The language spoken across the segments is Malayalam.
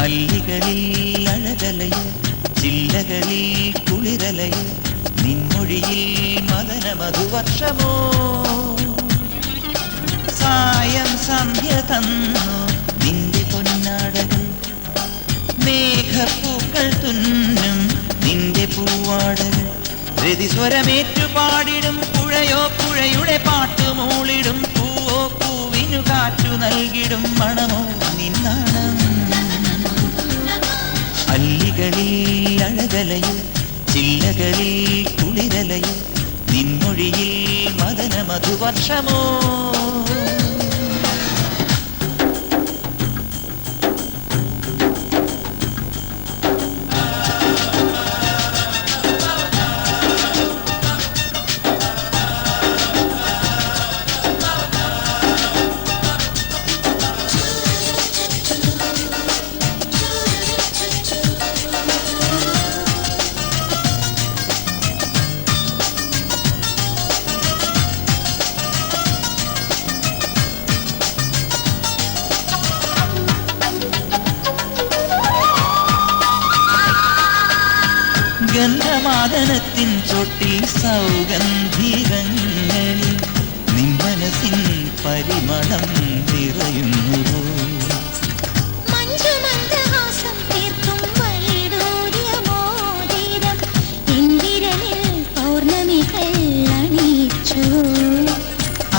അല്ലികളിൽ അഴകലയ ചില്ലകളിൽ കുളിരലയ നിൻമൊഴിയിൽ മദന മധുവർഷമോ സായം സന്ധ്യ തന്നു നിന്റെ പൊന്നാടകൾ മേഘപ്പൂക്കൾ തുന്നും നിന്റെ പൂവാടകൾ രതിസ്വരമേറ്റു പാടിടും പുഴയോ പുഴയുടെ പാട്ടുമൂളിടും പൂവോ പൂവിനു കാറ്റു നൽകിടും മണമോ നിന്നാണം അല്ലികളിൽ അഴകലയ ചില്ലകളിൽ കുളിരലയ നിൻമൊഴിയിൽ മദന മധുവർഷമോ ഗന്ധമാദനത്തിൻ ചൊട്ടിൽ സൗഗന്ധികങ്ങളിൽ നിൻ മനസ്സിൻ പരിമളം നിറയുന്നു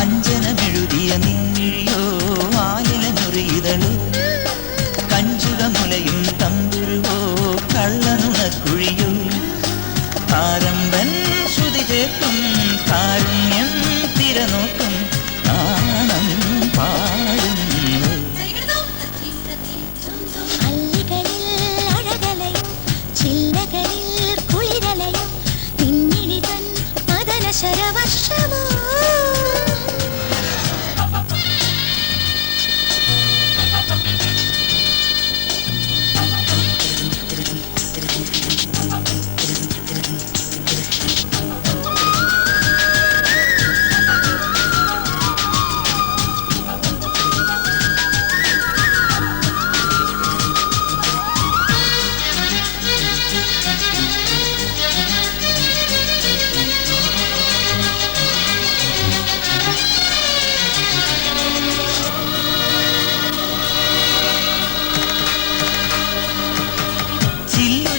അഞ്ജനമെഴുതിയ നിന്നിഴിയോ ആയിലഞ്ഞൊറിയിതളോ കഞ്ചുകമുലയും തമ്പുരുവോ കള്ളനുണക്കുഴിയോ ആരംഭൻ ശ്രുതി ചേർക്കും കാരുണ്യം തിരനോക്കും നാണം പാടുന്നു അല്ലികളിൽ അഴകലയും ചില്ലകളിൽ കുളിരലയും നിന്നിഴി തൻ മദന ശരവർഷമോ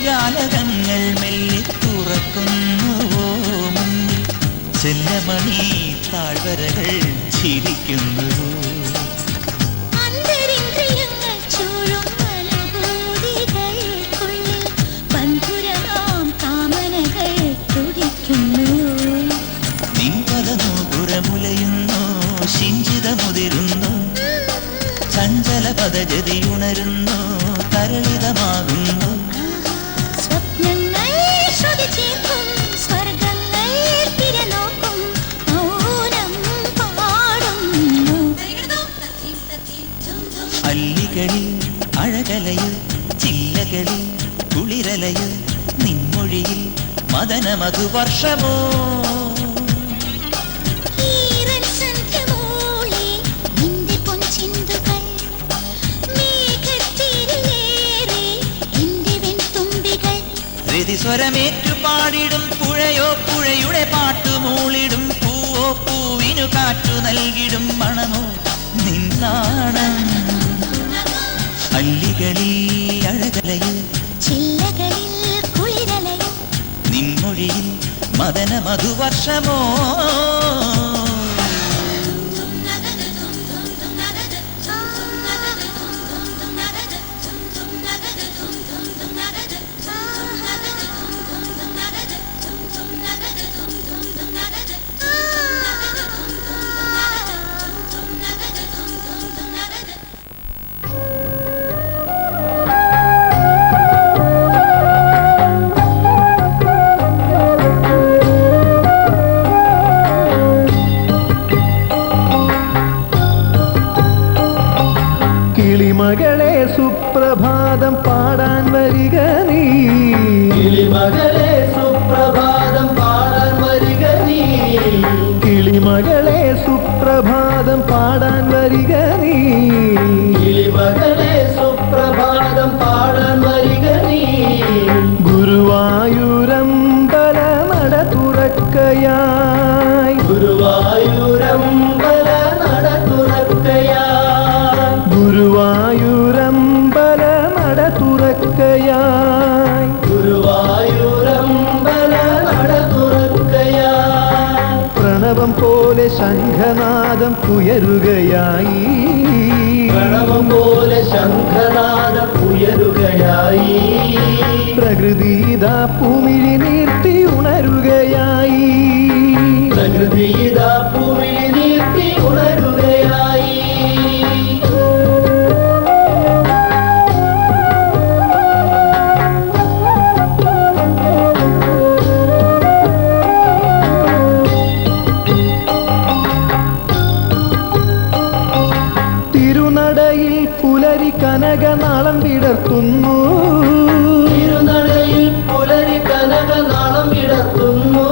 ജാലകങ്ങൾ മെല്ലെ തുറക്കുന്നുവോ മുന്നിൽ ചെല്ലമണി താഴ്വരകൾ ചിരിക്കുന്നുവോ അന്തരിന്ദ്രിയങ്ങൾ ചൂഴും അനുഭൂതികൾക്കുള്ളിൽ ബന്ധുരമാം കാമനകൾ തുടിക്കുന്നു നിൻപദനൂപുരമുലയുന്നു ശിഞ്ചിതമുതിരുന്നു ചഞ്ചല പദജതി ഉണരുന്നു തരളിതമാകുന്നു അല്ലികളിൽ അഴകലയ ചില്ലകളിൽ കുളിരലയ നിൻമൊഴിയിൽ മദന മധുവർഷമോ രതിസ്വരമേറ്റു പാടിടും പുഴയോ പുഴയുടെ പാട്ടുമൂളിടും പൂവോ പൂവിനു കാറ്റു നൽകിടും മണമോ നിന്നാണം അല്ലികളിൽ അഴകലയ ചില്ലകളിൽ കുളിരലയ നിൻമൊഴിയിൽ മദന മധുവർഷമോ കിളിമകളെ സുപ്രഭാതം പാടാൻ വരിക നീ കിളിമകളെ സുപ്രഭാതം പാടാൻ വരിക നീ കിളിമകളെ സുപ്രഭാതം പാടാൻ വരിക നീ കിളിമകളെ സുപ്രഭാതം പാടാൻ തുറക്കയായി ഗുരുവായൂരമ്പല നട തുറക്കയായി പ്രണവം പോലെ ശംഖനാദം ഉയരുകയായി പ്രണവം പോലെ ശംഖനാദം ഉയരുകയായി പ്രകൃതിയിതാ പൂമിഴി നീർത്തി ഉണരുകയായി പ്രകൃതിയിതാ പൂമിഴി നീർത്തി ഉണരുകയായി തിരുനടയിൽ പുലരി കനകനാളം വിടർത്തുന്നു തിരുനടയിൽ പുലരി കനകനാളം വിടർത്തുന്നു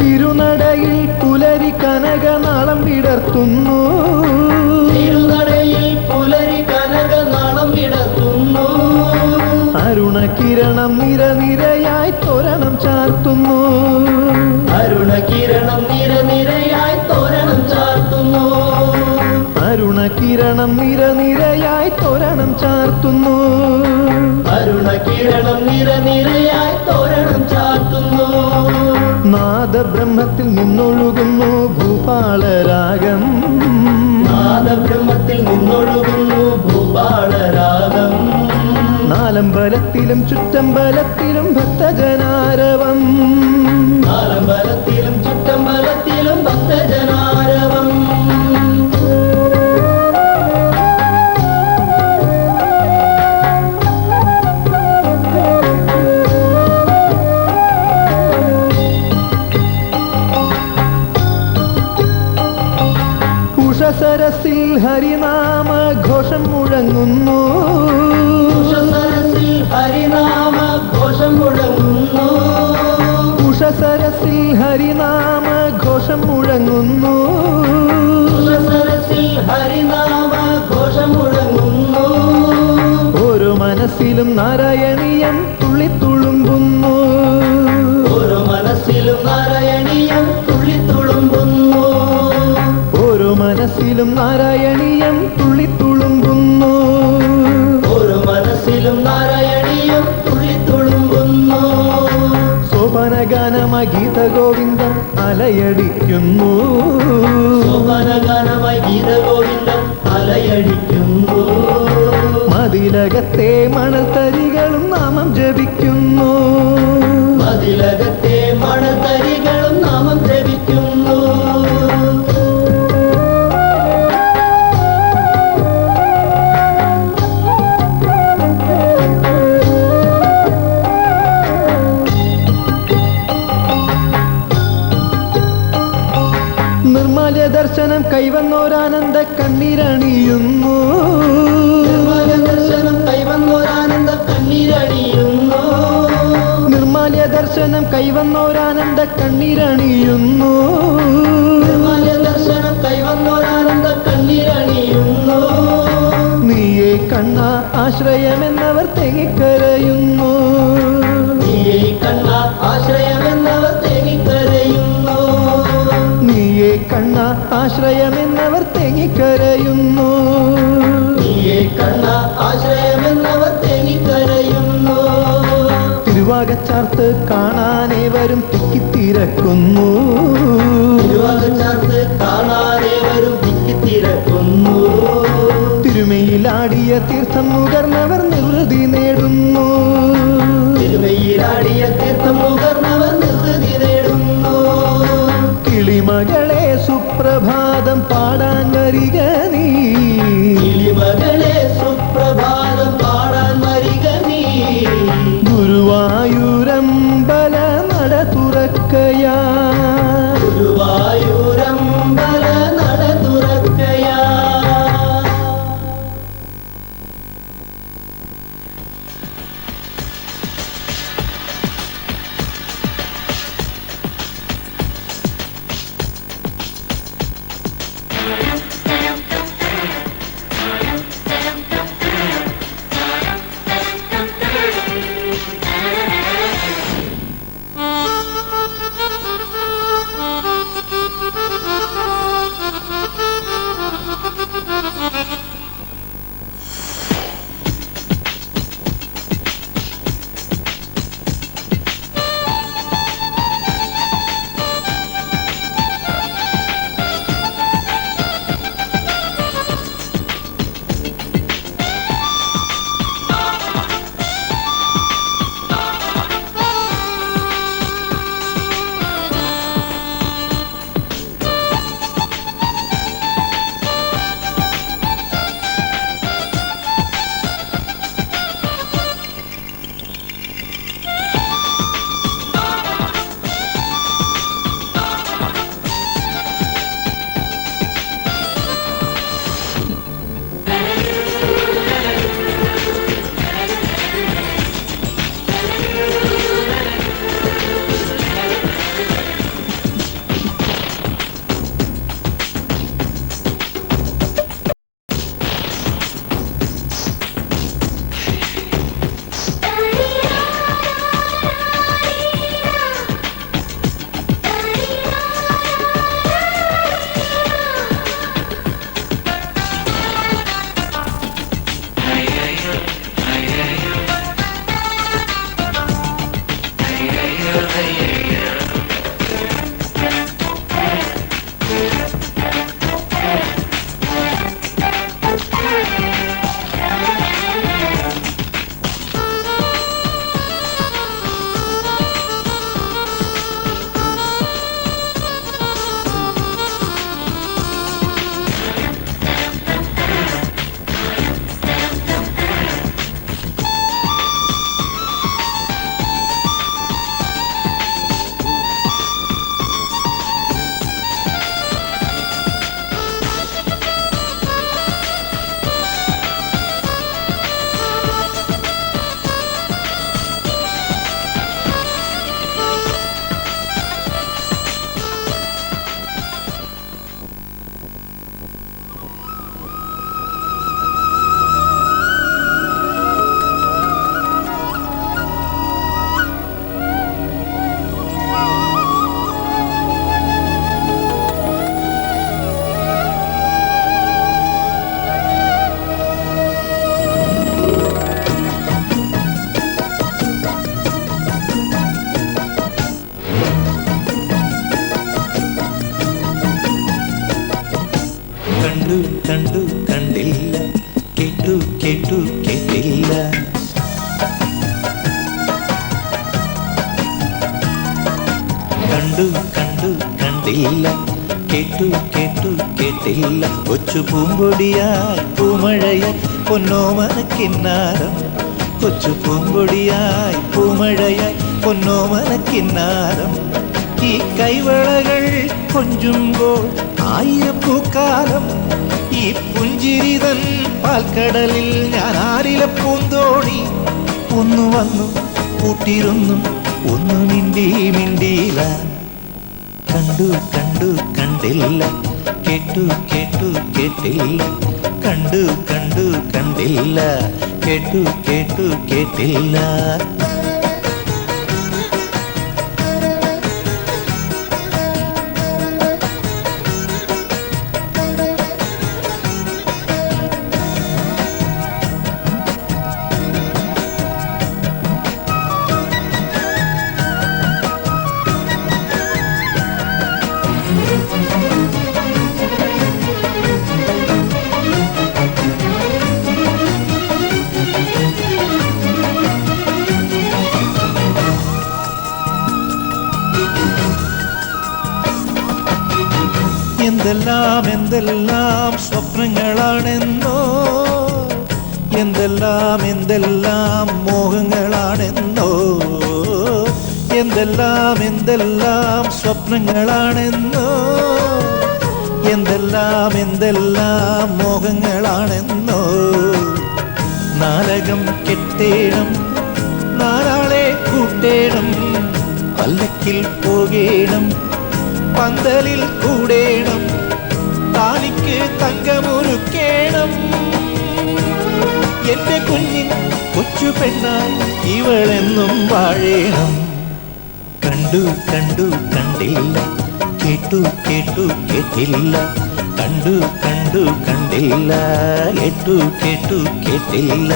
തിരുനടയിൽ പുലരി കനകനാളം വിടർത്തുന്നു തിരുനടയിൽ പുലരി കനകനാളം വിടർത്തുന്നു അരുണകിരണം നിരനിരയായി തോരണം ചാർത്തുന്നു അരുണകിരണം നിരനിരയായി തോരണം ചാർത്തുന്നു അരുണകിരണം നിരനിരയായി തോരണം ചാർത്തുന്നു അരുണകിരണം നിരനിരയായി തോരണം ചാർത്തുന്നു നാദബ്രഹ്മത്തിൽ നിന്നൊഴുകുന്നു ഭൂപാളരാഗം നാദബ്രഹ്മത്തിൽ നിന്നൊഴുകുന്നു ഭൂപാളരാഗം നാലമ്പലത്തിലും ചുറ്റമ്പലത്തിലും ഭക്തജനാരവം നാലമ്പലത്തിലും ചുറ്റമ്പലത്തിലും ഭക്തജനാരവം ഉഷസരസിൽ ഹരിനാമ ഘോഷം മുഴങ്ങുന്നു ഉഷസരസിൽ ഹരിനാമ ഘോഷം മുഴങ്ങുന്നു ഉഷസരസിൽ ഹരിനാമ ഘോഷം മുഴങ്ങുന്നു ഉഷസരസിൽ ഹരിനാമ ഘോഷം മുഴങ്ങുന്നു ഓരോ മനസ്സിലും നാരായണീയം തുള്ളിത്തുളുമ്പുന്നു ഓരോ മനസ്സിലും നാരായണീയം തുള്ളിത്തുളുമ്പുന്നു ഓരോ മനസ്സിലും നാരായണീയം തുള്ളിത്തുളുമ്പുന്നു ഓരോ മനസ്സിലും നാരായണീയം തുള്ളിത്തുളുമ്പുന്നു സോപാനഗാനമായി ഗീതഗോവിന്ദം അലയടിക്കുന്നു സോപാനഗാനമായി ഗീതഗോവിന്ദം അലയടിക്കുന്നു മതിലകത്തെ മണൽത്തരികളും നാമം ജപിക്കുന്നു അതിലകത്തെ മണത്തരികളും നാമം ജപിക്കുന്നു നിർമ്മാല്യ ദർശനം കൈവന്നോരാനന്ദ കണ്ണീരണിയുന്നു ദർശനം കൈവന്നോരാനന്ദ കണ്ണീരണിയുന്നു നിർമ്മാല്യ ദർശനം കൈവന്നോരാനന്ദ കണ്ണീരണിയുന്നു ദർശനം കൈവന്നോരാനന്ദ കണ്ണീരണിയുന്നു നീയേ കണ്ണ ആശ്രയമെന്നവർ തെങ്ങിക്കരയുന്നു നീയേ കണ്ണ ആശ്രയമെന്നവർ തേങ്ങിക്കരയുന്നു നീയേ കണ്ണ ആശ്രയമെന്നവർ തെങ്ങിക്കരയുന്നു നീയേ കണ്ണ ആശ്രയമെന്നവർ തേങ്ങിക്കരയുന്നു തിരുവാകച്ചാർത്ത് കാണാനേവരും തിക്കിത്തിരക്കുന്നു തിരുവാകച്ചാർത്ത് കാണാനേവരും തിക്കിത്തിരക്കുന്നു തിരുമയിലാടിയ തീർത്ഥം നുകർന്നവർ നിർവൃതി നേടുന്നു തിരുമയിലാടിയ തീർത്ഥം നുകർന്നവർ നിർവൃതി നേടുന്നു കിളിമകളെ സുപ്രഭാതം പാടാൻ വരിക നീ കിളിമകളെ സുപ്രഭാതം പാടാൻ വരിക നീ ഗുരുവായൂരമ്പല നട തുറക്കയാ ഗുരുവായൂരമ്പല നട തുറക്കയാ Thank you. കൊച്ചു പൂമ്പൊടിയായി പൂമഴയായി പൊന്നോമനക്കിന്നാരം കൊച്ചു പൂമ്പൊടിയായി പൂമഴയായി പൊന്നോമനക്കിന്നാരം ഈ കൈവളകൾ കൊഞ്ചുമ്പോൾ ആയിരപ്പൂക്കാലം ഈ പുഞ്ചിരിതൻ പാൽക്കടലിൽ ഞാൻ ആരില പൂന്തോണി ഒന്നു വന്നു കൂട്ടിരുന്നു ഒന്നു മിണ്ടി മിണ്ടിയില്ല കണ്ടു കണ്ടു കണ്ടില്ല കേട്ടു കേട്ടു കേട്ടില്ല കണ്ടു കണ്ടു കണ്ടില്ല കേട്ടു കേട്ടു കേട്ടില്ല എന്തെല്ലാം എന്തെല്ലാം സ്വപ്നങ്ങളാണെന്നോ എന്തെല്ലാം എന്തെല്ലാം മോഹങ്ങളാണെന്നോ എന്തെല്ലാം എന്തെല്ലാം സ്വപ്നങ്ങളാണെന്നോ എന്തെല്ലാം എന്തെല്ലാം മോഹങ്ങളാണെന്നോ നാലകം കെട്ടേണം നാലാളെ കൂട്ടേണം പല്ലക്കിൽ പോകേണം പന്തലിൽ കൂടേണം താനിക്ക് തങ്കമൊരുക്കേണം എന്റെ കുഞ്ഞിൻ കൊച്ചു പെണ്ണായി ഇവളെന്നും വാഴേണം കണ്ടു കണ്ടു കണ്ടില്ല കേട്ടു കേട്ടു കേട്ടില്ല കണ്ടു കണ്ടു കണ്ടില്ല കേട്ടു കേട്ടു കേട്ടില്ല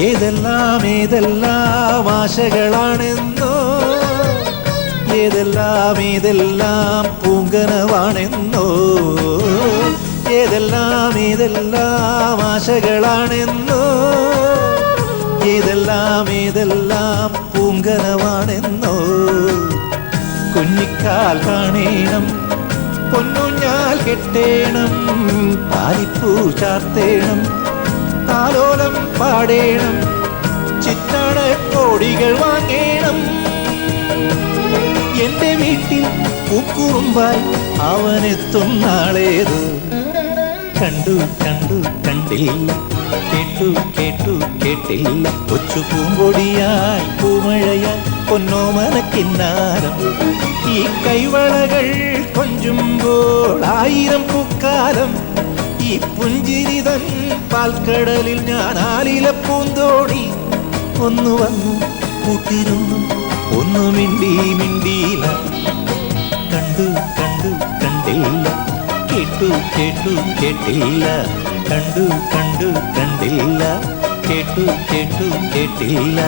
ഏതെല്ലാം ഏതെല്ലാം ആശകളാണെന്നോ ഏതെല്ലാം ഏതെല്ലാം പൂങ്കനവാണെന്നോ ഏതെല്ലാം ഏതെല്ലാം ആശകളാണെന്നോ ഏതെല്ലാം ഏതെല്ലാം പൂങ്കനവാണെന്നോ കുഞ്ഞിക്കാൽ കാണേണം പൊന്നുഞ്ഞാൽ കെട്ടേണം താലിപ്പൂ ചാർത്തേണം താലോലം പാടേണം ചിറ്റാട കോടികൾ വാങ്ങേണം എന്റെ വീട്ടിൽ പൂക്കുറുമ്പായി അവനെത്തും നാളേത് കണ്ടു കണ്ടു കണ്ടില്ല കേട്ടു കേട്ടു കേട്ടില്ല കൊച്ചു പൂമ്പൊടിയായി പൂമഴയായി പൊന്നോമനക്കിന്നാരം ഈ കൈവളകൾ കൊഞ്ചുമ്പോൾ ആയിരം പൂക്കാലം ഈ പുഞ്ചിരിതൻ പാൽക്കടലിൽ ഞാൻ ആലില പൂന്തോണി ഒന്നു വന്നു കൂട്ടിരുന്നു ഒന്നു മിണ്ടി മിണ്ടിയില്ല കണ്ടു കണ്ടു കണ്ടില്ല കേട്ടു കേട്ടു കേട്ടില്ല കണ്ടു കണ്ടു കണ്ടില്ല കേട്ടു കേട്ടു കേട്ടില്ല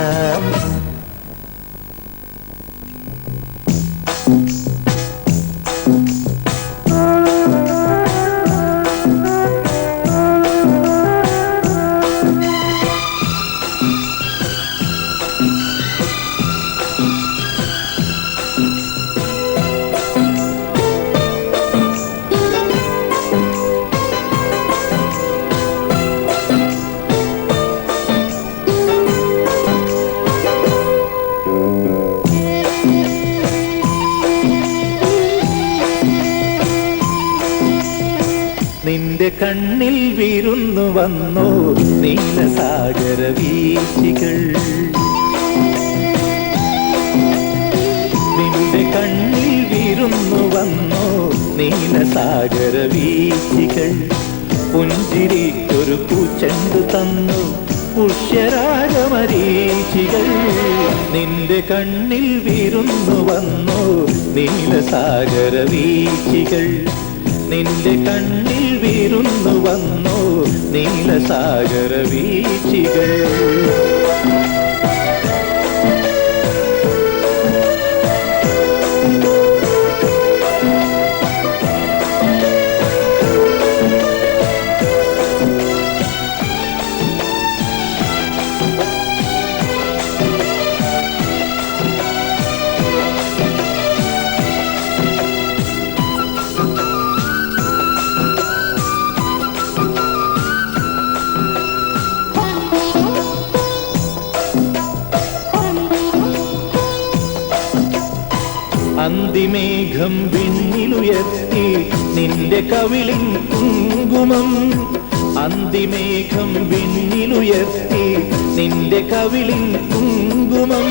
നിന്റെ കണ്ണിൽ വിരുന്നു വന്നോ നീലസാഗര വീഴ്ചകൾ നിന്റെ കണ്ണിൽ വിരുന്നു വന്നോ നീലസാഗര വീഴ്ചകൾ പുഞ്ചിരിക്കൊരു പൂച്ചെണ്ടു തന്നു പുഷ്യരാഗമരീചികൾ നിന്റെ കണ്ണിൽ വിരുന്നു വന്നു നീലസാഗര വീച്ചികൾ നിന്റെ കണ്ണിൽ വിരുന്നു വന്നു നീലസാഗര വീച്ചികൾ അന്തിമേഘം വിണ്ണിലുയർത്തി നിന്റെ കവിളിൻ കുങ്കുമം അന്തിമേഘം വിണ്ണിലുയർത്തി നിന്റെ കവിളിൻ കുങ്കുമം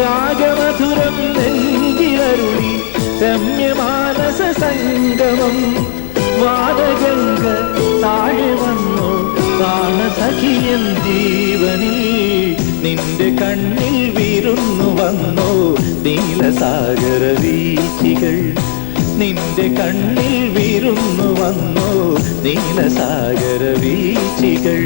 രാഗമധുരം നെഞ്ചിലരുളി രമ്യമാനസ സംഗമം വാദഗംഗ താഴെ വന്നു പ്രാണസഖിയൻ ജീവനിൽ നിന്റെ കണ്ണിൽ വിരുന്നു വന്നു നീലസാഗര വീച്ചികൾ നിന്റെ കണ്ണിൽ വിരുന്നു വന്നു നീലസാഗര വീച്ചികൾ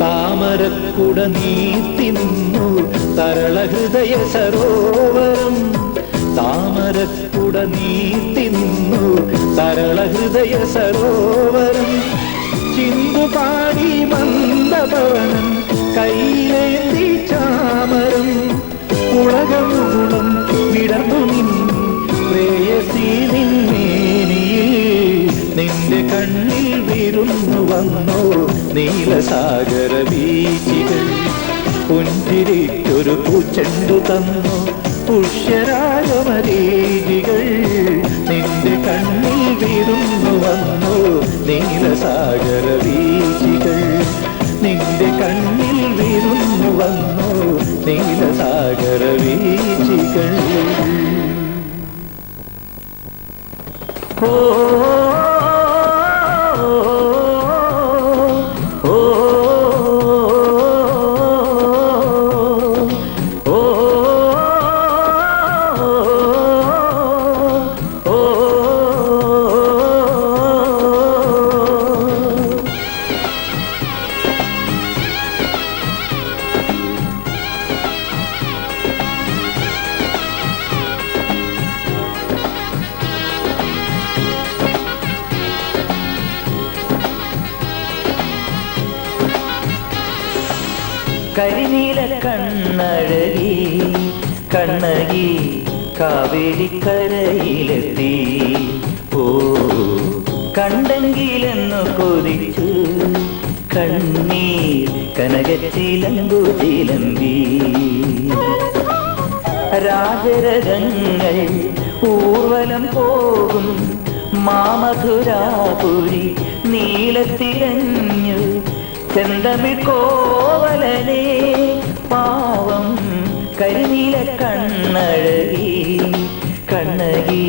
താമരക്കുട നീട്ടി നിന്നു തരള ഹൃദയ സരോവരം താമരക്കുട നീട്ടി നിന്നു തരള ഹൃദയ സരോവരം ചിന്തുപാടി മന്ദഭവനം കൈയിലേന്തി ചാമരം പുളകമുകുളം വിടർന്നു നിന്നു പ്രേയസി നിന്നേനിയിൽ നിന്റെ കണ്ണിൽ വിരുന്നു വന്നു നീലസാഗര വീച്ചികൾ പുഞ്ചിരിക്കൊരു പൂച്ചെണ്ടു തന്നു പുഷ്യരാഗമരീചികൾ നിന്റെ കണ്ണിൽ വിരുന്നു വന്നു നീലസാഗര വീച്ചികൾ നിന്റെ കണ്ണിൽ വിരുന്നു വന്നു നീലസാഗര വീച്ചികൾ ഓ കരിനീല കണ്ണഴകി കണ്ണകി കാവേരിക്കരയിലെത്തി ഓ കണ്ടെങ്കിലെന്നു കൊതിച്ചു കണ്ണീർ കനകച്ചിലമ്പു ചിലമ്പി രാജരഥങ്ങൾ ഊർവലം പോകും മാമധുരാപുരി നീലത്തിരഞ്ഞു ചെന്തമിഴ് കോവലനെ പാവം കരിനീല കണ്ണഴകി കണ്ണകി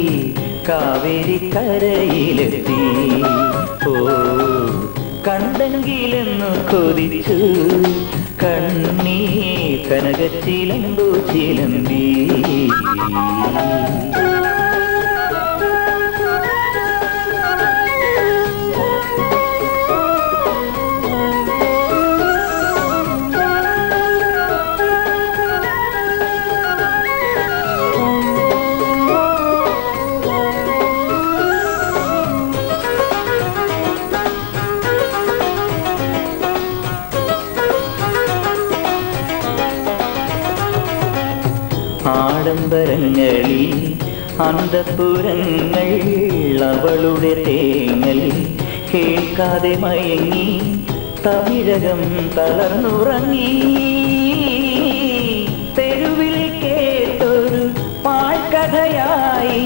കാവേരിക്കരയിലെത്തി ഓ കണ്ടെങ്കിലെന്നു കൊതിച്ചു കണ്ണീ കനകച്ചിലമ്പു ചിലമ്പി അന്തപുരങ്ങൾ അവളുടെ തേങ്ങൽ കേൾക്കാതെ മയങ്ങി തമിഴകം തളർന്നുറങ്ങി. തെരുവിൽ കേട്ടൊരു പാഴ്കഥയായി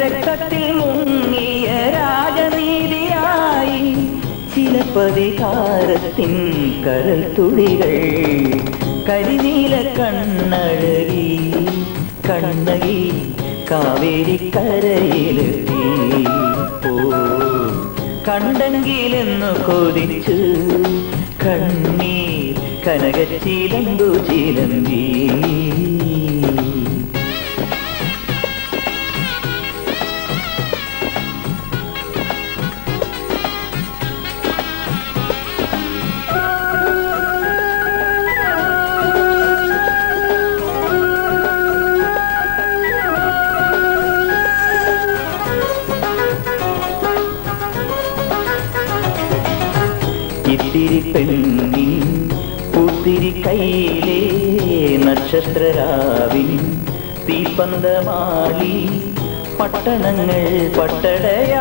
രക്തത്തിൽ മുങ്ങിയ രാജനീതിയായി ചിലപ്പതികാരത്തിൻ കരൽ തുടികൾ കരിനീല കണ്ണഴകി കണ്ണകി കാവേരിക്കരയിലെത്തി. ഓ കണ്ടെങ്കിലെന്നു കൊതിച്ചു കണ്ണീർ കനകച്ചിലമ്പു ചിലമ്പി. ഇത്തിരി പെണ്ണിൻ പൂത്തിരി കയ്യിലെ നക്ഷത്രരാവിൻ തീപ്പന്തമാളി പട്ടണങ്ങൾ പട്ടടയായി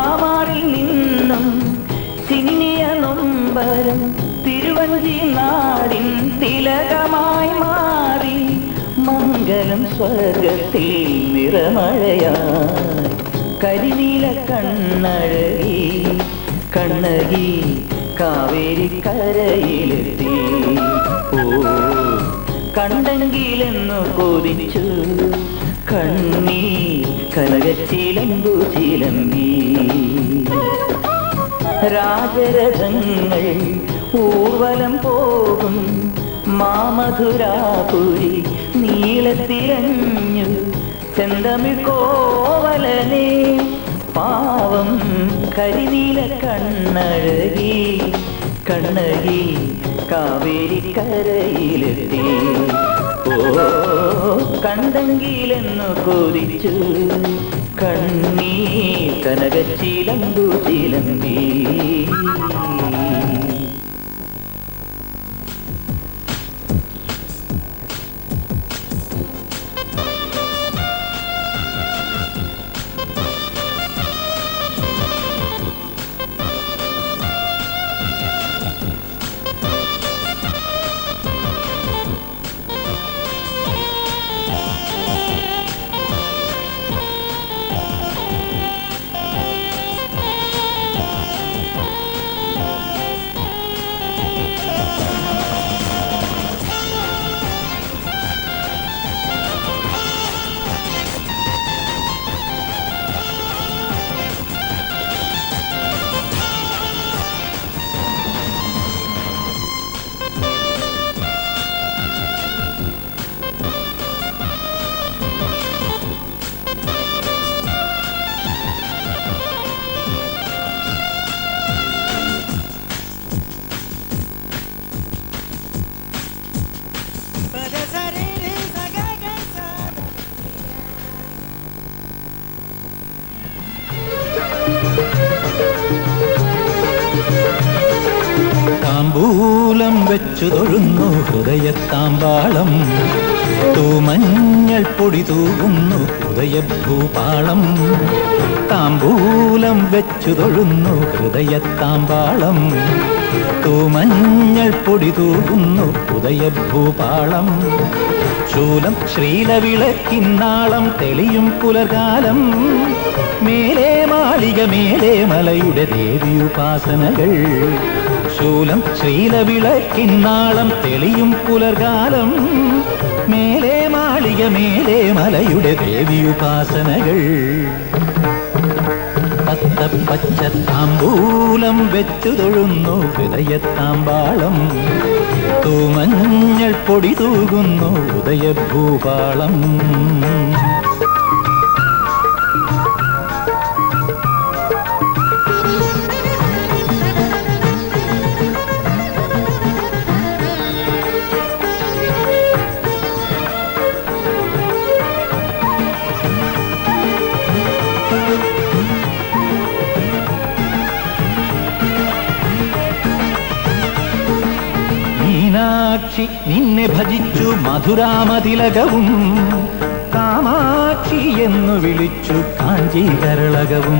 ആമാറിൽ നിന്നും ചിന്നിയ നൊമ്പരം തിരുവഞ്ചി നാടിൻ തിലകമായി മാറി മംഗലം സ്വർഗത്തിൽ നിറമഴയായി കരിനീല കണ്ണഴകി കണ്ണകി കാവേരിക്കരയിലെത്തി. ഓ കണ്ടെങ്കിലെന്നു കൊതിച്ചു കണ്ണീർ കനകച്ചിലമ്പു ചിലമ്പി. രാജരഥങ്ങൾ ഊർവലം പോകും മാമധുരാപുരി നീളത്തിരഞ്ഞു ചെന്തമിഴ് കോവലനെ പാവം കരിനീല കണ്ണഴകി കണ്ണകി കാവേരിക്കരയിലെത്തി. ഓ കണ്ടെങ്കിലെന്നു കൊതിച്ചു കണ്ണീർ കനകച്ചിലമ്പു ചിലമ്പി. താമ്പൂലം വെച്ചു തൊഴുന്നു ഹൃദയത്താമ്പാളം, തൂമഞ്ഞൾ പൊടി തൂകുന്നു ഹൃദയഭൂപാളം. താമ്പൂലം വെച്ചു തൊഴുന്നു ഹൃദയത്താമ്പാളം, തൂമഞ്ഞൾ പൊടി തൂകുന്നു ഹൃദയഭൂപാളം. ശൂലം ശ്രീലവിളക്കിന്നാളം തെളിയും പുലർകാലം, മേലെ മാളിക മേലെ മലയുടെ ദേവിയുപാസനകൾ. ശൂലം ശ്രീലവിളക്കിന്നാളം തെളിയും പുലർകാലം, മേലെ മാളിക മേലെ മലയുടെ ദേവിയുപാസനകൾ. പച്ച താമ്പൂലം വെച്ചു തൊഴുന്നു ഹൃദയത്താമ്പാളം, തൂമഞ്ഞൾ പൊടി തൂകുന്നു ഉദയഭൂപാളം. മീനാക്ഷി നിന്നെ ഭജിച്ചു മധുരാമതിലകവും കാമാക്ഷി എന്നു വിളിച്ചു കാഞ്ചീകരളകവും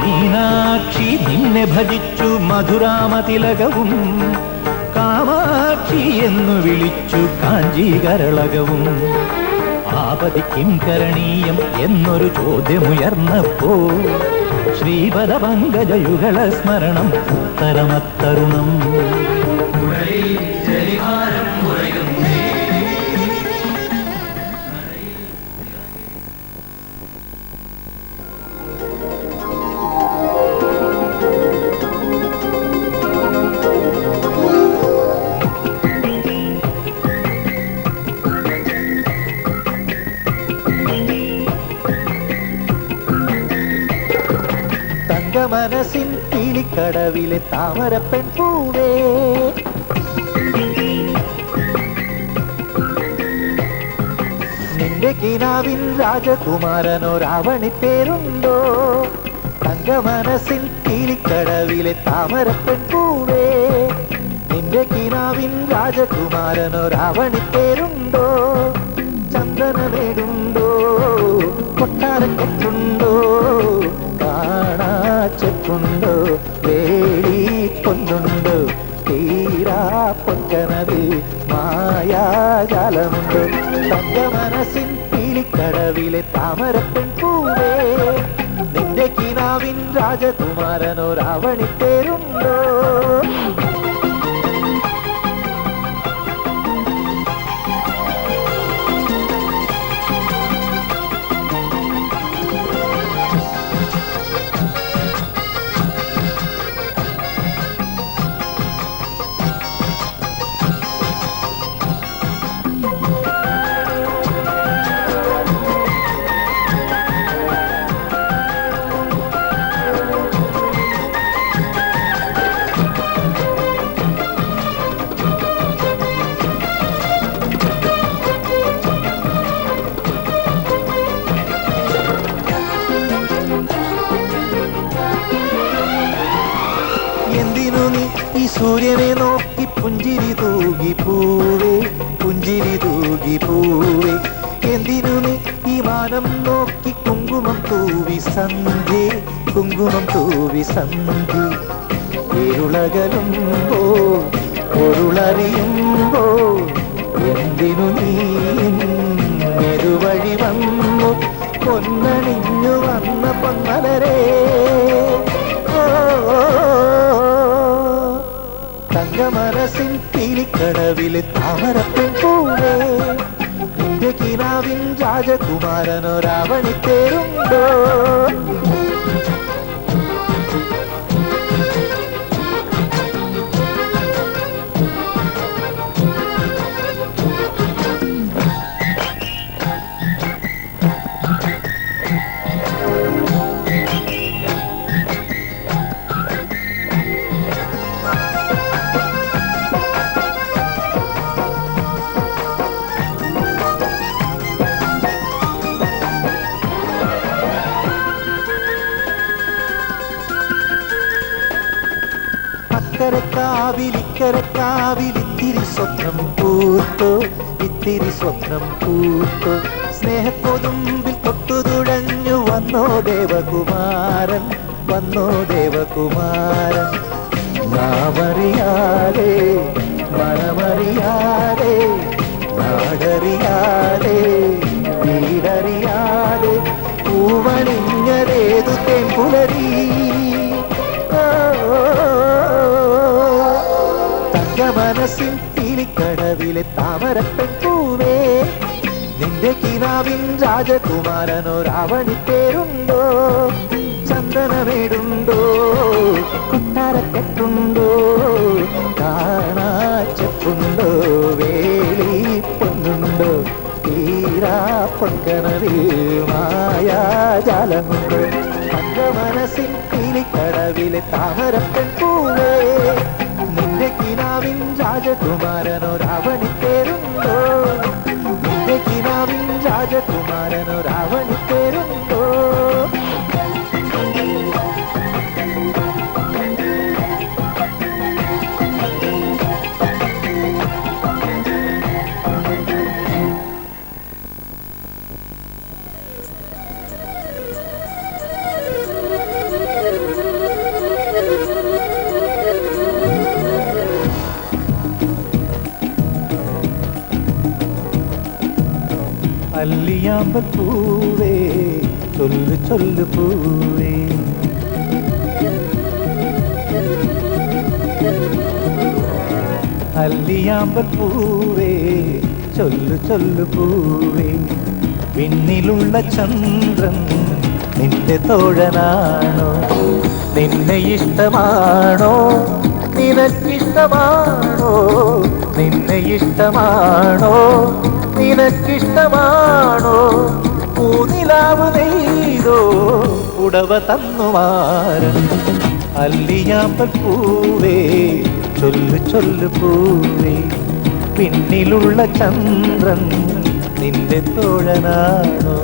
മീനാക്ഷി നിന്നെ ഭജിച്ചു മധുരാമതിലകവും കാമാക്ഷി എന്നു വിളിച്ചു കാഞ്ചീകരളകവും ആപതി കിം കരണീയം എന്നൊരു ചോദ്യമുയർന്നപ്പോ ശ്രീപദ പങ്കജയുഗള സ്മരണം ഉത്തരമത്തരുണം മനസ്സിൻ പീലിക്കടവിലെ താമരപ്പെൺ പൂവേ നിന്റെ കിനാവിൻ രാജകുമാരനോ രാവണിത്തേരുണ്ടോ തങ്ക മനസ്സിൻ പീലിക്കടവിലെ താമരപ്പെൺ പൂവേ നിന്റെ കിനാവിൻ രാജകുമാരനോ രാവണിത്തേരുണ്ടോ ചന്ദനമേടുണ്ടോ കൊട്ടാരക്കെട്ടുണ്ടോ ചെപ്പുണ്ടോ വേളി പൊന്നുണ്ടോ തീരാ പൊൻകനവിൽ മായാജാലമുണ്ടോ തങ്ക മനസ്സിൻ പീലിക്കടവിലെ താമരപ്പെൺ പൂവേ നിന്റെ കിനാവിൻ രാജകുമാരനോ രാവണിത്തേരുണ്ടോ സൂര്യനെ നോക്കി പുഞ്ചിരി തൂകി പൂവേ പുഞ്ചിരി തൂകി പൂവേ എന്തിനു നീ ഈ മാനം നോക്കി കുങ്കുമം തൂവി സന്ധ്യേ കുങ്കുമം തൂവി സന്ധ്യ ഇരുളകലുമ്പോ പൊരുളറിയുമ്പോ എന്തിനു നീ മെരുവഴി വന്നു പൊന്നണിഞ്ഞു വന്ന പൊന്മലരേ മനസ്സിൻ പീലിക്കടവിലെ താമരപ്പെൺ പൂവേ നിന്റെ കിനാവിൻ രാജകുമാരനോ രാവണിത്തേരുണ്ടോ ഇക്കരക്കാവിൽ ഇത്തിരി സ്വപ്നം പൂത്തോ ഇത്തിരി സ്വപ്നം പൂത്തോ സ്നേഹക്കൊതുമ്പിൽ തൊട്ടു തുഴഞ്ഞു വന്നോ ദേവകുമാരൻ വന്നോ ദേവകുമാരൻ നാമറിയാതെ മനമറിയാതെ നാടറിയാതെ വീടറിയാതെ പൂവണിഞ്ഞതേതു തെമ്പുലരീ മനസ്സിൻ പീലിക്കടവിലെ താമരപ്പെൺ പൂവേ നിന്റെ കിനാവിൻ രാജകുമാരനോ രാവണിത്തേരുണ്ടോ ചന്ദനമേടുണ്ടോ കൊട്ടാരക്കെട്ടുണ്ടോ കാണാച്ചെപ്പുണ്ടോ വേളി പൊന്നുണ്ടോ തീരാ പൊൻകനവിൽ മായാജാലമുണ്ടോ തങ്ക മനസ്സിൻ പീലിക്കടവിലെ താമരപ്പെൺ പൂവേ നിന്റെ കിനാവിൻ രാജകുമാരനോ രാവണിത്തേരുണ്ടോ നിന്റെ കിനാവിൻ രാജകുമാരനോ രാവണിത്തേരുണ്ടോ അല്ലിയാമ്പൽ പൂവേ ചൊല്ലു ചൊല്ലു പൂവേ. അല്ലിയാമ്പൽ പൂവേ ചൊല്ലു ചൊല്ലു പൂവേ. വിണ്ണിലുള്ള ചന്ദ്രൻ നിന്റെ തോഴനാണോ? നിന്നെ ഇഷ്ടമാണോ? നിനക്കിഷ്ടമാണോ? നിന്നെ ഇഷ്ടമാണോ? നിനക്കിഷ്ടമാണോ? പൂനിലാവ് നെയ്തോ ഉടവ തന്നുമാരൻ. അല്ലിയാമ്പൽ പൂവേ ചൊല്ലു ചൊല്ലു പൂവേ. പിന്നിലുള്ള ചന്ദ്രൻ നിന്റെ തോഴനാണോ?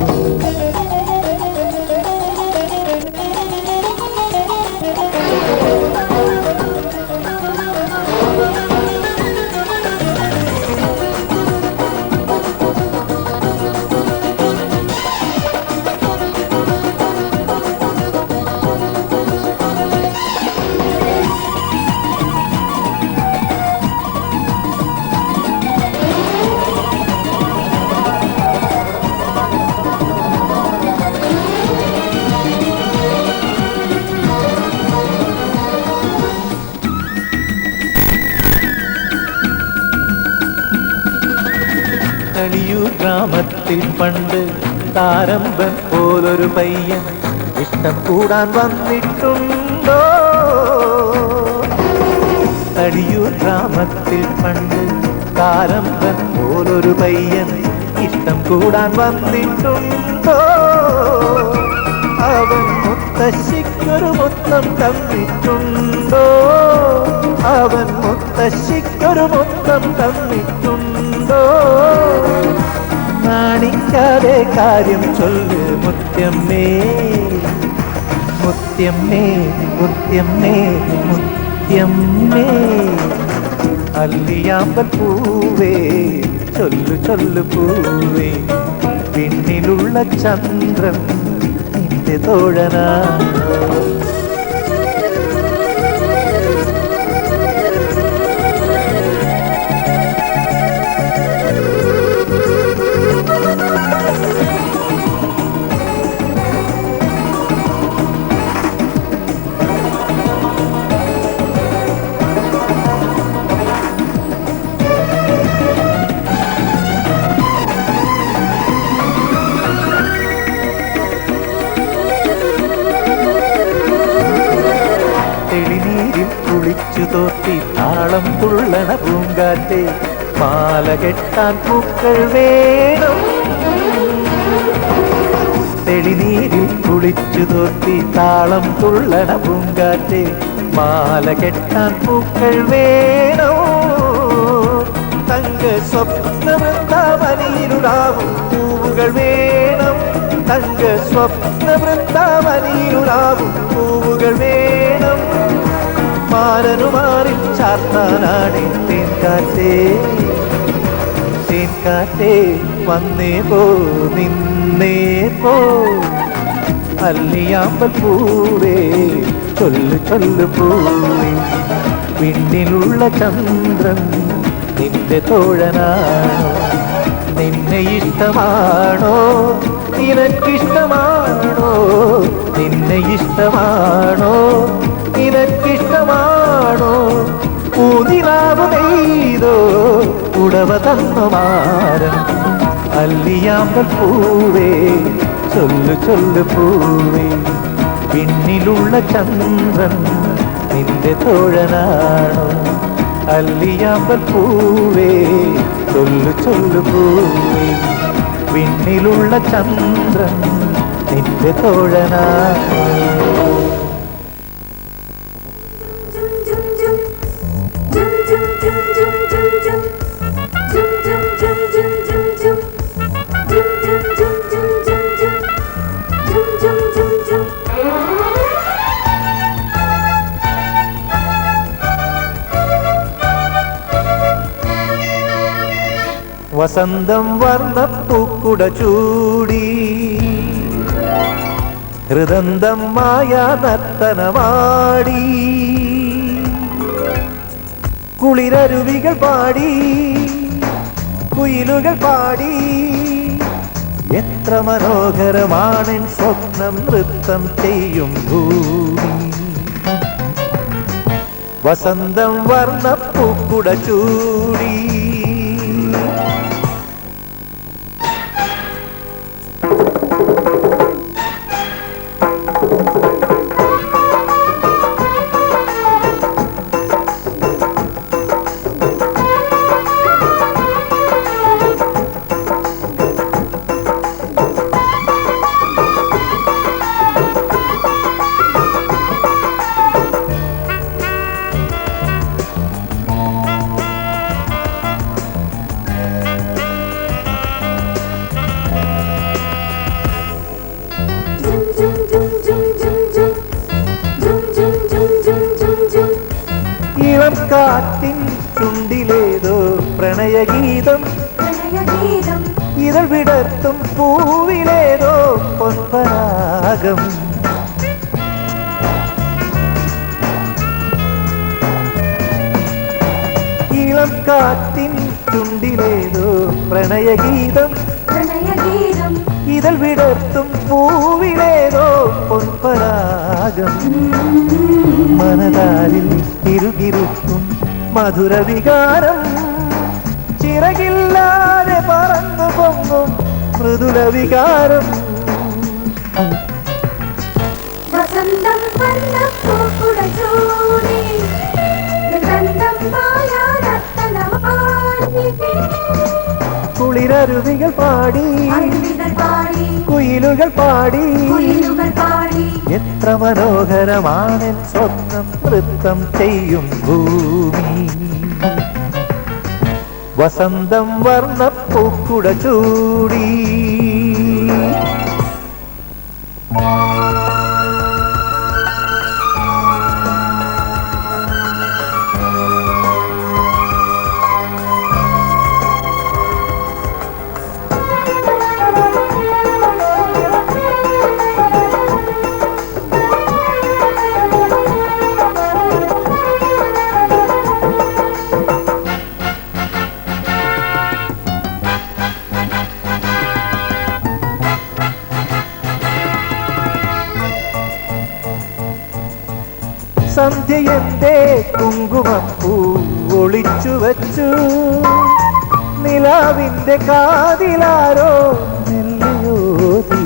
കളിയൂർ ഗ്രാമത്തിൽ പണ്ട് താരമ്പൻ പോലൊരു പയ്യൻ ഇഷ്ടം കൂടാൻ വന്നിട്ടുണ്ടോ? കളിയൂർ ഗ്രാമത്തിൽ പണ്ട് താരമ്പൻ പോലൊരു പയ്യൻ ഇഷ്ടം കൂടാൻ വന്നിട്ടുണ്ടോ? അവൻ മുത്തശ്ശിക്കൊരു മുത്തം തന്നിട്ടുണ്ടോ? അവൻ മുത്തശ്ശിക്കൊരു മുത്തം തന്നിട്ടുണ്ടോ? നാണിക്കാതെ കാര്യം ചൊല്ല് മുത്യമ്മേ, മുത്യമ്മേ, മുത്യമ്മേ, മുത്യമ്മേ. അല്ലിയാമ്പൽ പൂവേ ചൊല്ലു ചൊല്ലു പൂവേ. പിന്നിലുള്ള ചന്ദ്രൻ നിന്റെ തോഴനാണോ? കുളിച്ചു തോത്തി താളം തുള്ളണ പൂങ്കാറ്റെ മാല കെട്ടാൻ പൂക്കൾ വേണം. തെളിനീരിൽ കുളിച്ചു തോത്തി താളം തുള്ളണ പൂങ്കാറ്റെ മാല കെട്ടാൻ പൂക്കൾ വേണം. തങ്ക സ്വപ്ന വൃന്ദാവനിയിലുടാവും പൂവുകൾ വേണം. തങ്ക സ്വപ്ന വൃന്ദാവനിയിലുടാവും പൂവുകൾ വേണം. മാരനുമാറി ചാർത്താനാണ് തേൻകാറ്റേ, തേൻകാറ്റേ വന്നേ പോ നിന്നേ പോ. അല്ലിയാമ്പൽ പൂവേ ചൊല്ലു ചൊല്ലു പൂവേ. പിന്നിലുള്ള ചന്ദ്രൻ നിന്റെ തോഴനാണോ? നിന്നെ ഇഷ്ടമാണോ? നിനക്കിഷ്ടമാണോ? നിന്നെ ഇഷ്ടമാണോ? നിനക്കിഷ്ടമാണോ? പൂനിലാവ് നെയ്തോ ഉടവ തന്നുമാരൻ. അല്ലിയാമ്പൽ പൂവേ ചൊല്ലു ചൊല്ലു പൂവേ. പിന്നിലുള്ള ചന്ദ്രൻ നിന്റെ തോഴനാണോ? അല്ലിയാമ്പൽ പൂവേ ചൊല്ലു ചൊല്ലു പൂവേ. പിന്നിലുള്ള ചന്ദ്രൻ നിന്റെ തോഴനാണോ? വസന്തം വർണ്ണപ്പൂക്കുട ചൂടി ഹൃദന്തം മായാ നർത്തനമാടി. കുളിരരുവികൾ പാടി കുയിലുകൾ പാടി എത്ര മനോഹരമാണെൻ സ്വപ്നം നൃത്തം ചെയ്യും ഭൂമി. വസന്തം വർണ്ണപ്പൂക്കുട ചൂടി. ഇളം കാറ്റിൻ ചുണ്ടിലേതോ പ്രണയഗീതം, ഇതൾ വിടർത്തും പൂവിലേതോ പൊൻപരാഗം. ഇളം കാറ്റിൻ ചുണ്ടിലേതോ പ്രണയഗീതം, ഇതൾ വിടർത്തും പൂവിലേതോ പൊൻപരാഗം. മനതാരിൽ തിരുകിരുത്തും മധുരവികാരം, ചിറകില്ലാതെ പറന്നു പൊങ്ങും മൃദുലവികാരം. വസന്തം വർണ്ണപ്പൂക്കുട ചൂടി, ഗന്ധം മായാരത്തനവാടി. കുളിരരുവികൾ പാടി, അരുവികൾ പാടി, കുയിലുകൾ പാടി. കുയിലുകൾ പാടി. എത്ര മനോഹരമാണെൻ സ്വപ്നം നൃത്തം ചെയ്യും ഭൂമി. വസന്തം വർണ്ണപ്പൂക്കുട ചൂടി. സന്ധ്യയെന്റെ കുങ്കുമപ്പൂ ഒളിച്ചു വച്ചു, നിലാവിന്റെ കാതിലാരോ മെല്ലയോതി.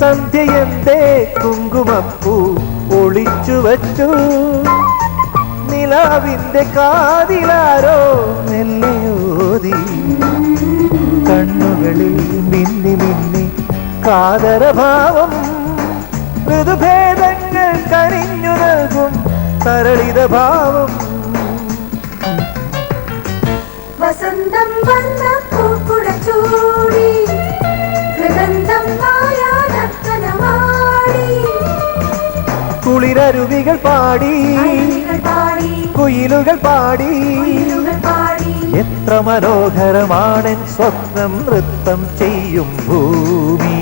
സന്ധ്യയെന്റെ കുങ്കുമപ്പൂ ഒളിച്ചു വച്ചു, നിലാവിന്റെ കാതിലാരോ മെല്ലയോതി. കണ്ണുകളിൽ മിന്നി മിന്നി കാതരഭാവം, ഋതുഭേദങ്ങൾ കനിഞ്ഞു നൽകും തരളിത ഭാവം. വസന്തം വർണ്ണപ്പൂക്കുട ചൂടി, ഗന്ധം മായാരത്തനവാടി. കുളിരരുവികൾ പാടി, അരുവികൾ പാടി, കുയിലുകൾ പാടി. കുയിലുകൾ പാടി. എത്ര മനോഹരമാണെൻ സ്വപ്നം നൃത്തം ചെയ്യും ഭൂമി.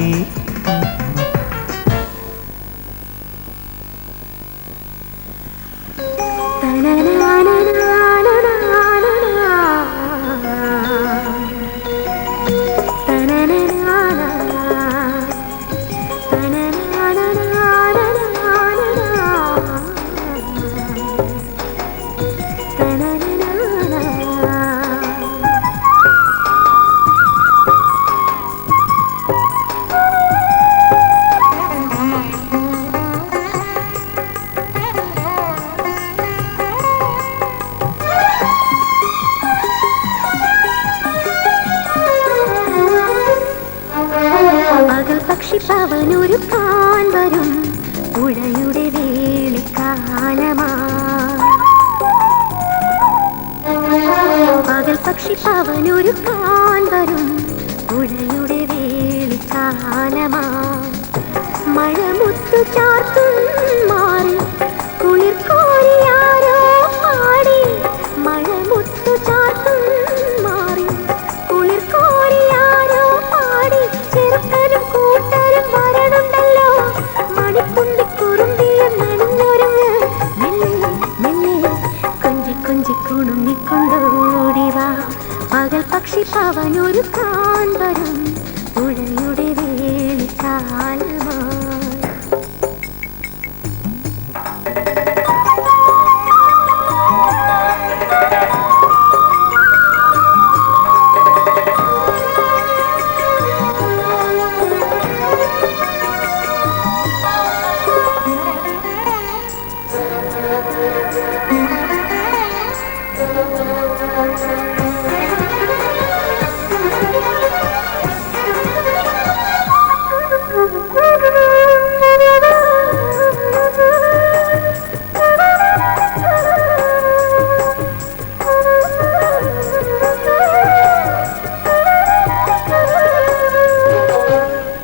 പക്ഷിപ്പവനൊരുക്കാൻ വരും പുഴയുടെ വേളിക്കാലമാ. പകൽ പക്ഷിപ്പവനൊരുക്കാൻ വരും പുഴയുടെ വേളിക്കാലമാ. മഴമുത്തു ചാർത്തും മാറി കുളിർ കോരിയാരോ പാടി. മഴമുത്തു ചാർത്തും മാറി കുളിർ കോരിയാരോ പാടി. ചെറുക്കനും കൂട്ടരും വരണുണ്ടല്ലോ, മണിത്തുണ്ടി കുറുമ്പിയ നനഞ്ഞൊരുങ്ങ്. മെല്ലെ മെല്ലെ കൊഞ്ചി കൊഞ്ചി കുണു പവനൊരുക്കാൻ വരും പുഴയുടെ വേലിക്കാലമായി.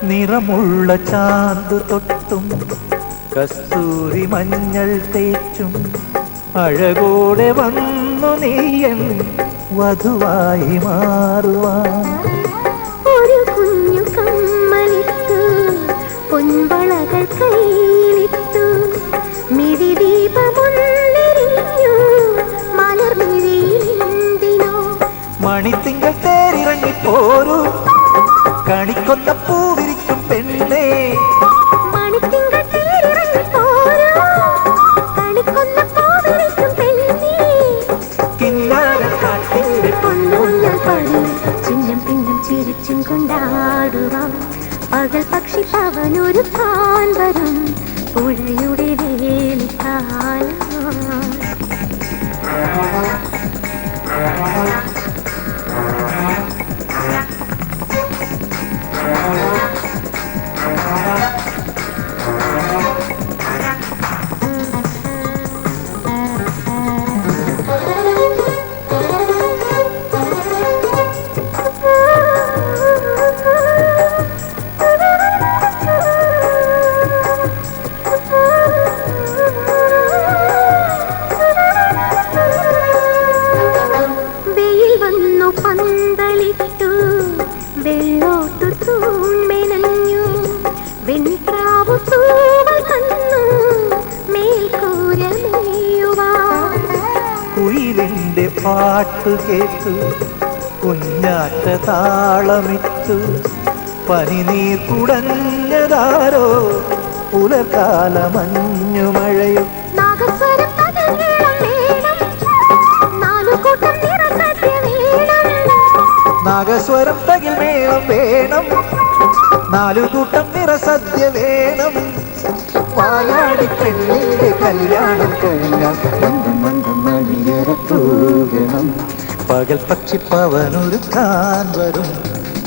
നിറമുള്ള ചാന്ത് തൊട്ടും കസ്തൂരി മഞ്ഞൾ തേച്ചും അഴകോടെ വന്നു നീയൻ വധുവായി മാറുവാൻ. ഒരു കുഞ്ഞു കമ്മലിട്ടു പൊൻവളകൾ കയ്യിലിട്ടു മിഴിദീപമൊന്നെരിഞ്ഞു മലർമിഴിയിലെന്തിനോ. മണിത്തിങ്കൾ തേരിറങ്ങിപ്പോരൂ കണിക്കൊന്ന പൂവിരിക്കും പെണ്ണേ. മണിത്തിങ്കൾ തേരിറങ്ങിപ്പോരൂ കണിക്കൊന്ന പൂവിരിക്കും പെണ്ണേ. കിന്നാരക്കാറ്റിന്റെ പൊന്നൂഞ്ഞാൽ പടി ചിഹ്നം പിന്നം ചിരിച്ചും കൊണ്ടാടുവാൻ. പകൽ പക്ഷി പവനൊരുക്കാൻ വരും പുഴയുടെ വേലിക്കാലമായി. വെയിൽ വന്നു പന്തളിട്ടു വെള്ളോട്ടു തൂൺമെനഞ്ഞു വെൺപ്രാവു തൂവൽ തന്നു മേൽക്കൂര മേയുവാൻ. കുയിലിന്റെ പാട്ടു കേട്ടു കുഞ്ഞാറ്റ താളമിട്ടു പനിനീർ കുടഞ്ഞതാരോ പുലർക്കാല മഞ്ഞുമഴയും. നാഗസ്വരം പകൽവേളം വേണം നാലുകൂട്ടം നിറസദ്യ വേണം. നാഗസ്വരം തകിൽ മേളം വേണം നാലുകൂട്ടം നിറസദ്യ വേണം. വായാടി പെണ്ണിന്റെ കല്യാണം കഴിഞ്ഞാൽ മന്ദം മന്ദം മണിയറ തൂകണം. പകൽ പക്ഷി പവനൊരുക്കാൻ വരും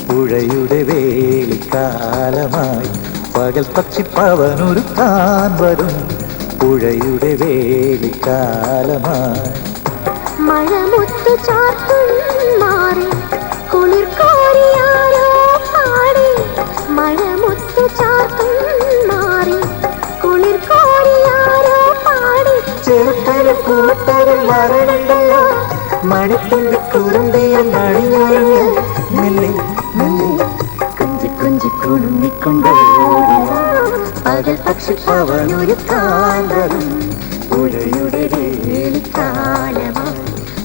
പുഴയുടെ വേലിക്കാലമായി. പകൽ പക്ഷി പവനൊരുക്കാൻ വരും പുഴയുടെ വേലിക്കാലമായി. മഴമുത്തു ചാർത്തും മാറി കുളിർ കോരിയാരോ പാടി. മഴമുത്തു ചാർത്തും മാറി കുളിർ കോരിയാരോ പാടി. ചെറുക്കനും കൂട്ടരും വരണുണ്ടല്ലോ മണിത്തുമ്പി കുറുമ്പിയ മണിയൊഴിഞ്ഞ് മെല്ലെ മെല്ലെ കുഞ്ചി കുഞ്ചി കുളുങ്ങിക്കൊണ്ട് പകൽ പക്ഷി പവനൊരുക്കാൻ വരും പുഴയുടെ വേലിക്കാലമായി.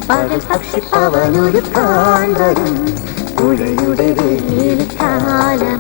പകൽ പക്ഷി പവനൊരുക്കാൻ വരും പുഴയുടെ വേലിക്കാലമായി.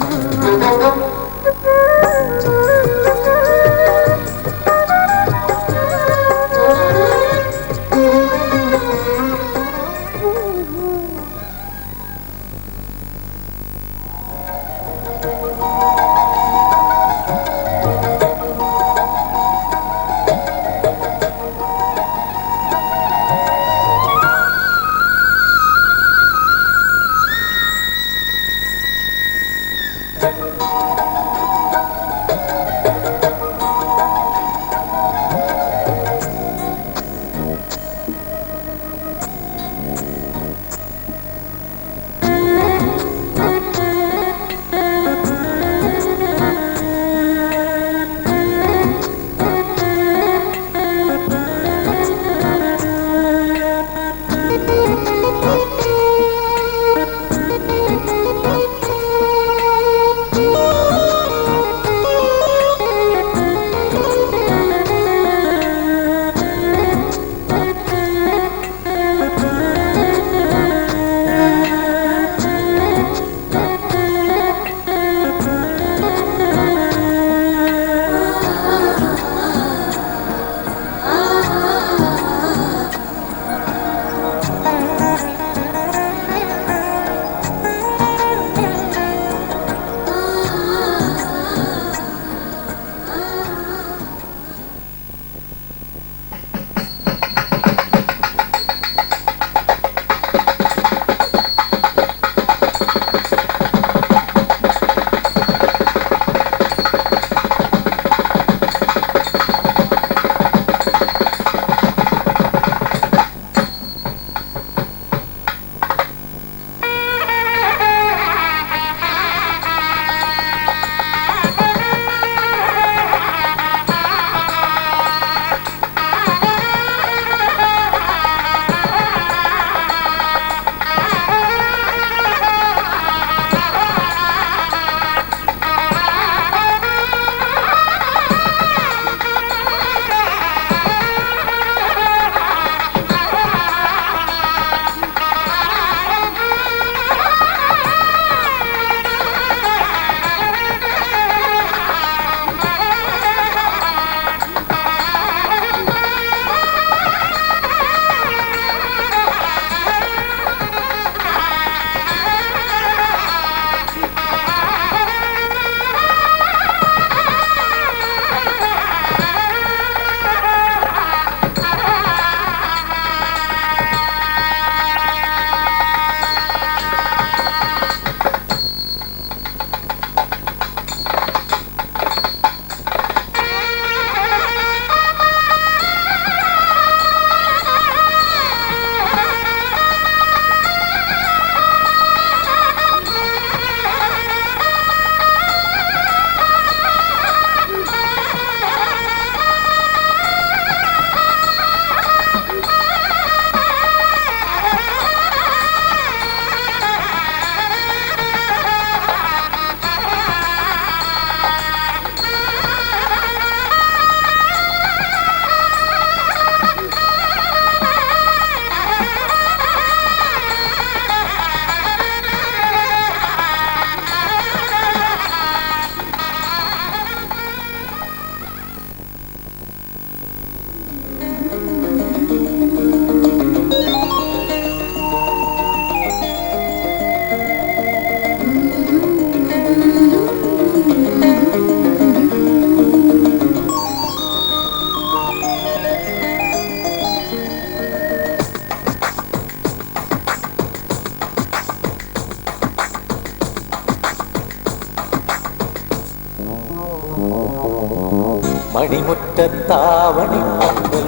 മണിമുറ്റത്താവണിപ്പന്തൽ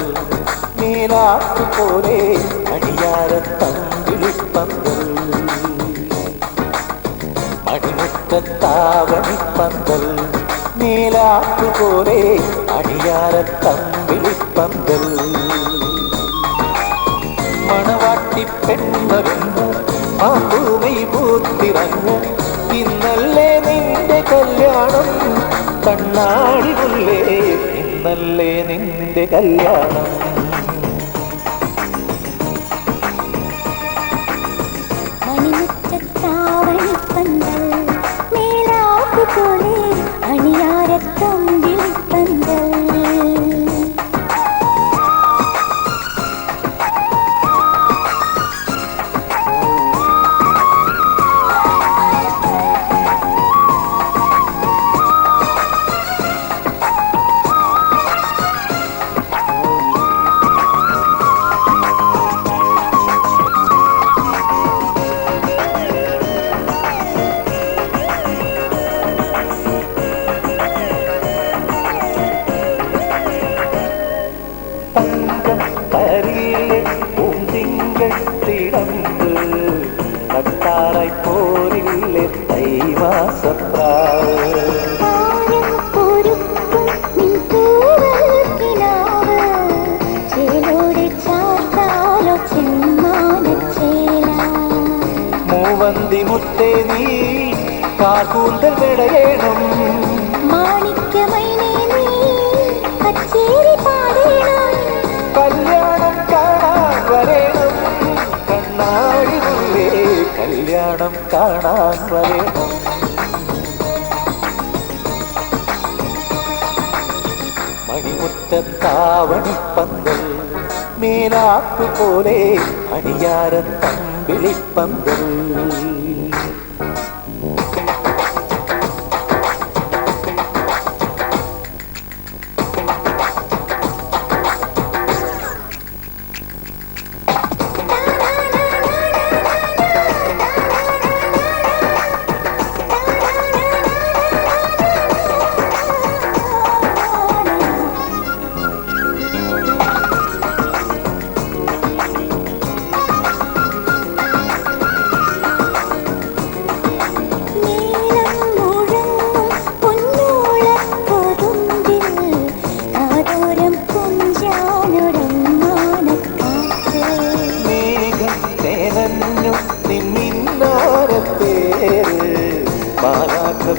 നീലാക്കുപോലെ അടിയാരത്തമ്പിളിപ്പന്തൽ മണിമുറ്റത്താവണിപ്പന്തൽ നീലാക്കുപോലെ അടിയാരത്തമ്പിളിപ്പന്തൽ മണവാട്ടി പെണ്ണൊരുങ്ങ് പാമ്പൂമൈ പൂത്തിറങ്ങ് ഇന്നല്ലേ നിന്റെ കല്യാണം കണ്ണാടി മുല്ലേ ഇന്നല്ലേ നിന്റെ കല്യാണം മണിമുറ്റത്താവണിപ്പന്തൽ മേലാക്കുപോലെ അണിയാരത്തമ്പിളിപ്പന്തൽ കരിയിലെ പൂന്തിങ്കൾ തിടമ്പ് കട്ടാറായി പോരില്ലേ തൈമാസപ്രാവ് മൂവന്തി മുത്തേ നീ കാക്കൂന്തൽ വിടയണം കല്യാണം കാണാൻ വരേണം കണ്ണാടി മുല്ലേ കല്യാണം കാണാൻ വരേണം മണിമുറ്റത്താവണിപ്പന്തൽ മേലാക്കുപോലെ അടിയാരത്തമ്പിളിപ്പന്തൽ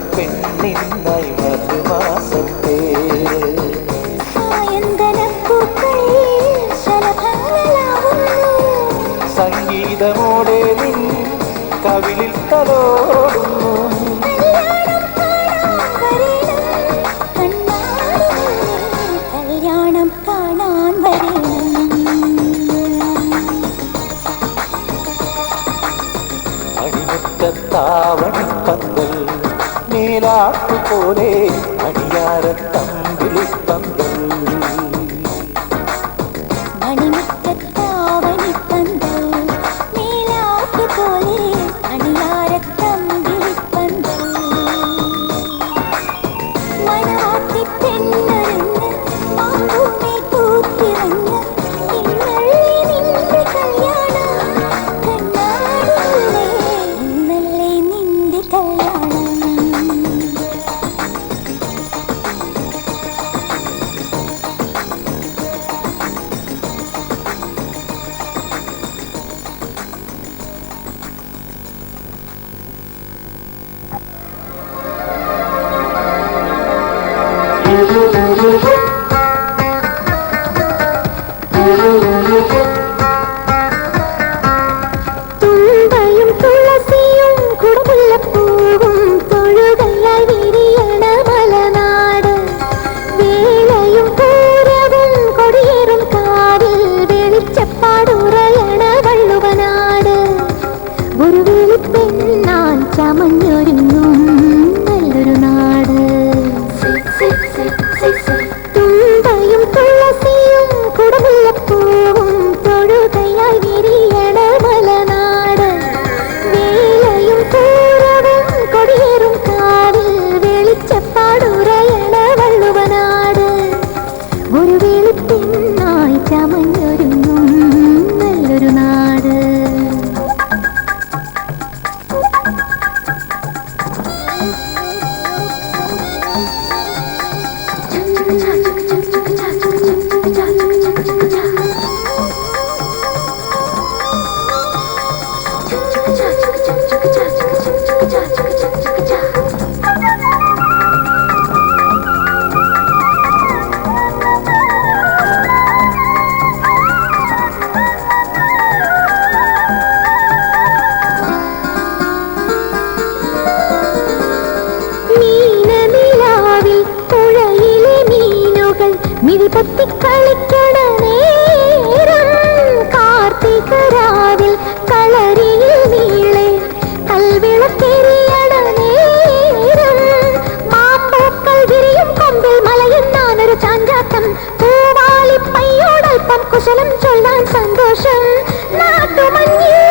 പെണ്ണിന്നായി മധുമാസത്തേര് സംഗീതമോടെ നിൻ കവിളിൽ തലോടുന്നു കല്യാണം കാണാൻ വരണം മണിമുറ്റത്താവണിപ്പന്തൽ നീലാക്കുപോലെ അടിയാരത്തമ്പിളിപ്പന്തൽ മണിമുറ്റത്താവണിപ്പന്തൽ മേലാക്കുപോലെ അണിയാരത്തമ്പിളിപ്പന്തൽ മണവാട്ടി പെണ്ണൊരുങ്ങ് പാമ്പൂമൈ പൂത്തിറങ്ങ് ഇന്നല്ലേ നിന്റെ കല്യാണം കണ്ണാടി മുല്ലേ ഇന്നല്ലേ നിന്റെ കല്യാണം തുമ്പയും തുളസിയും കുടമുല്ലപ്പൂവും തൊഴുകല്ലായി വിരിയണ മലനാട് വേളയും പൂരവും കൊടിയേറും കാവിൽ വെളിച്ചപ്പാടുറയണ വള്ളുവനാട് ഒരു വിളിപ്പെണ്ണാൻ ചമഞ്ഞൊരുങ്ങും നല്ലൊരു നാട് തുമ്പയും തുളസിയും കുടമുല്ലപ്പൂവും ചൊല്ലാൻ സന്തോഷം നാട്ടുമഞ്ഞിൽ